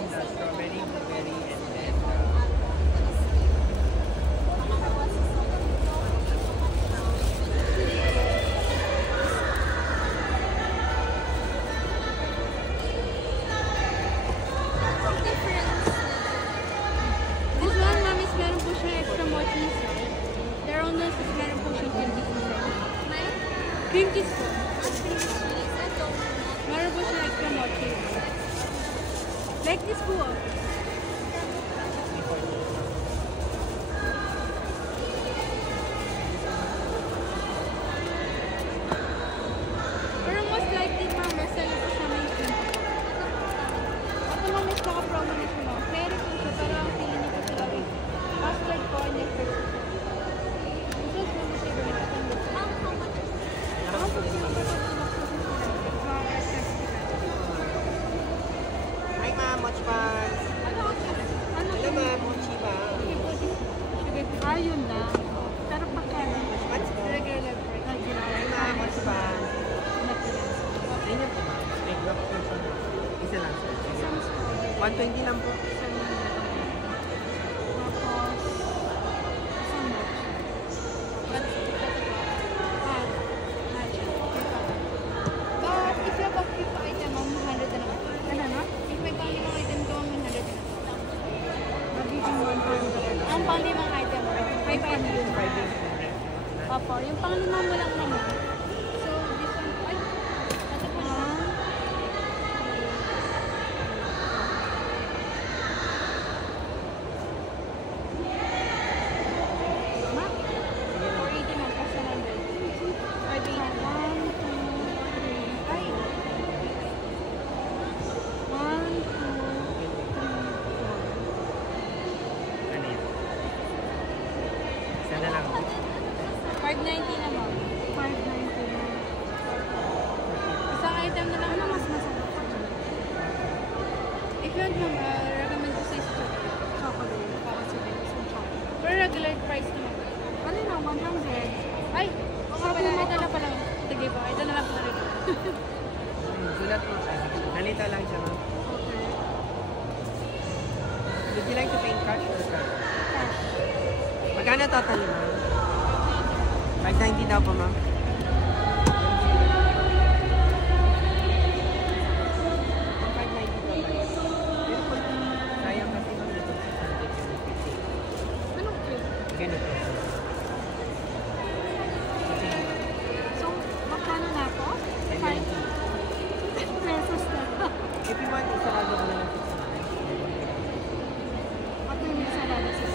and strawberry, blueberry, and then This one, ma'am, is meron po siyang extra mochis. Their own is meron po siyang cream cheese po. Cream cheese po. Meron po siyang extra mochis. Like this po. Pero most likely, ma'am, masali po siya may cream po. Ako ma'am, mas naka-promo na siya, ma'am. Pero po siya, pero ang feeling niya po sila with mustard po and then first. This is really sugar and then this. Ako po sila po sila. hi ma'am, mochi pan. Ano? Hello ma'am, mochi ba? Ayun lang. Pero pagkano? Mochi po. Regular price. Hi ma'am, mochi pan. Ayun po ma'am. Egg rock po siya. Isa lang sir. 120 lang po. Ang panglimang item, 500. 5 days po. Opo, yung panglimang mo lang naman. So, this one, ay, ito po siya. Ma? 480 man, plus 100. 580. 1, 2, 3, ay. 1, 2, 3, 4. Ano yan? Isa na lang. 590 naman. 590 naman. Isang item na lang. Ano mas masarap? If you want, ma'am, recommend ko sa isa chocolate. Para sa isang chocolate. Pero regular price naman. Ano na? 100. Ay! Ito na pala. Sige po. Ito na lang pala rin. Sulat mo siya. Nalita lang siya ma'am. Okay. Would you like to pay in cash or card? Cash. Magkano total yun ma'am? 590 daw po ma'am. Ang 590 total. Pero po, sayang kasi ma'am dito 650. Anong cake? Ganito. So, magkano na po? 5 pesos na. If you want, isarado ko na lang 600. At may salada sa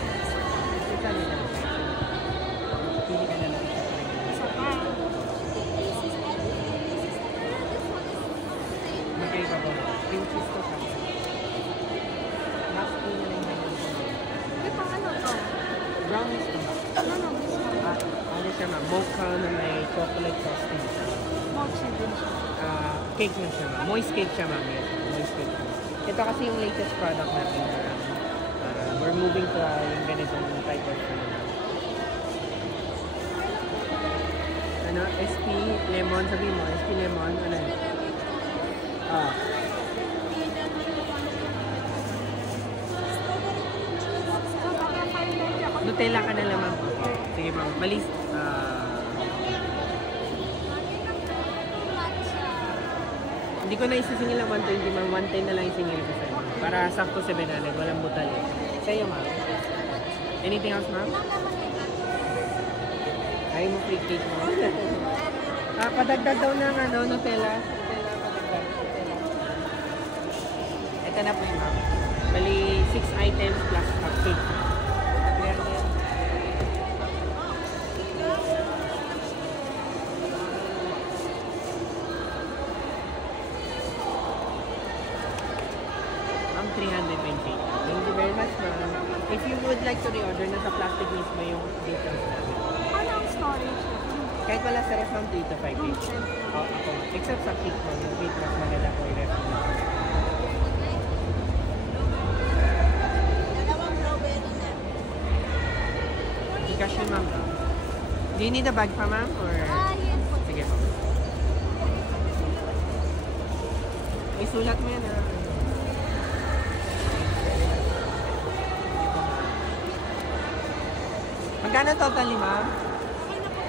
Isa na lang. Pili ka na lang. isa pa. Magkaiba ba ma'am? Cream cheese to sa last pili na lang yung po ma'am. May pang ano to? Brownies to ma'am. Ano, this one. Ano siya ma'am? Mocha na may chocolate frosting. Mochi din siya. Cake na siya ma'am. Moist cake siya ma'am. Yes, moist cake. Ito kasi yung latest product natin. We're moving to yung ganitong type of ano, SP lemon. Sabi mo, SP lemon. Ano yun? So, baka 590 ako. Nutella ka na lang ma'am. Sige ma'am. Malis. Hindi ko na isisingil ang 120 ma'am. 110 na lang isingil ko sa'yo. Para sakto 700. Walang butal eh. Sa'yo ma'am. Anything else ma'am? Ayaw mo free cake mo. Padagdag daw ng ano, Nutella. Nutella, padagdag. Nutella. Ito na po yung ma'am. Bali, 6 items plus cupcake. Clear na yan. Ma'am, 320. Thank you very much ma'am. If you would like to reorder, nasa plastic mismo yung details namin. Ano ang storage niya? Kahit wala sa ref ma'am, 3 to 5 days. Ako. Except sa cake mo, yung cake mas maganda po yung ref mo. Gcash yun ma'am. Do you need a bag pa ma'am? Or... Yes po. Sige po. May sulat mo yan ah. Magkano total ni ma'am? Okay na po.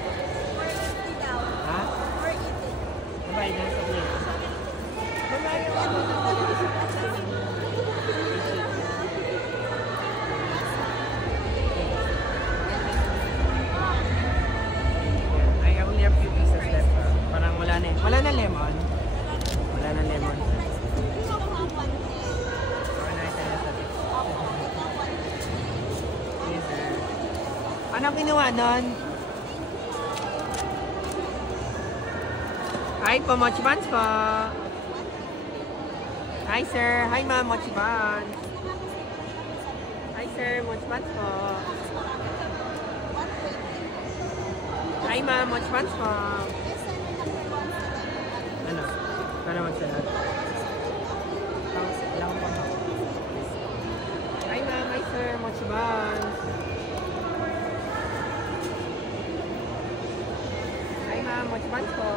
480 daw. Ha? 480. Babayad na sa plate. Babayad na ako ng I only have few pieces left. Parang wala na eh. Wala na lemon. Wala na lemon. Wala na tayo sa list. Yes, sir. Anong kinuha nun? Hi po, mochi buns po. Hi sir. Hi ma'am, mochi buns. Hi sir, mochi buns po. Hi ma'am, mochi buns po. Ano? Para magsalat. Lang po. Hi ma'am, hi sir, mochi buns. Hi ma'am, mochi buns po.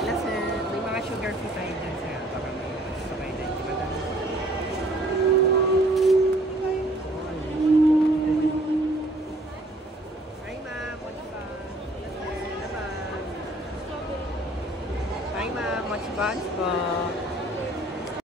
Yes sir, may mga sugar free tayo dyan sir. Baka may sabay din. Di ba dami? Hi ma'am, mochi buns. Yes sir, bye-bye. Hi ma'am, mochi buns po.